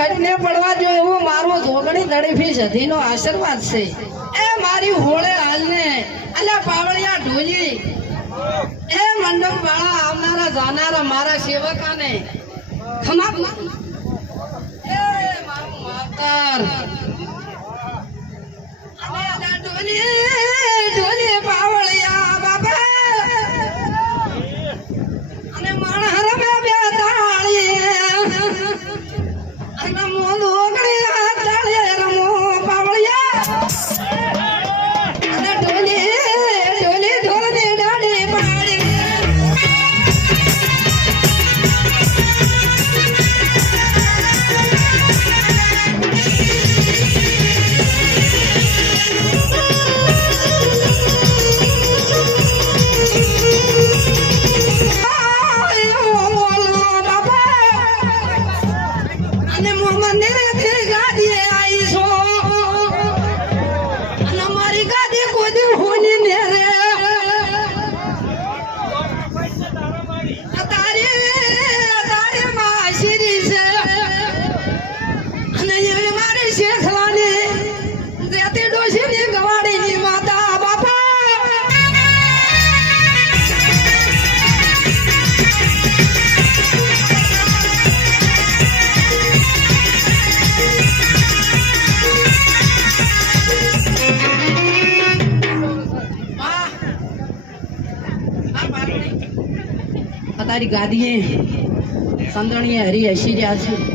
ખટને પડવા જો એવો મારો ધોગણી ધડીફી સધીનો આશીર્વાદ છે એ મારી હોળે હાલને અલ્યા પાવળિયા ઢોલી એ મંડપ વાળા આવનારા જાનારા મારા સેવકાને ખમા એ મારું માતર અને ઢોલી ઢોલી પાવળિયા બાબા અને માણ હરમે બે તાળી અને મોલ ઓગળી તાળી રમો પાવળિયા અને ઢોલી ઢોલી ઢોલની ડાળી પાડી તારી ગાદીએ સંદણીએ હરી હસી રહ્યા છે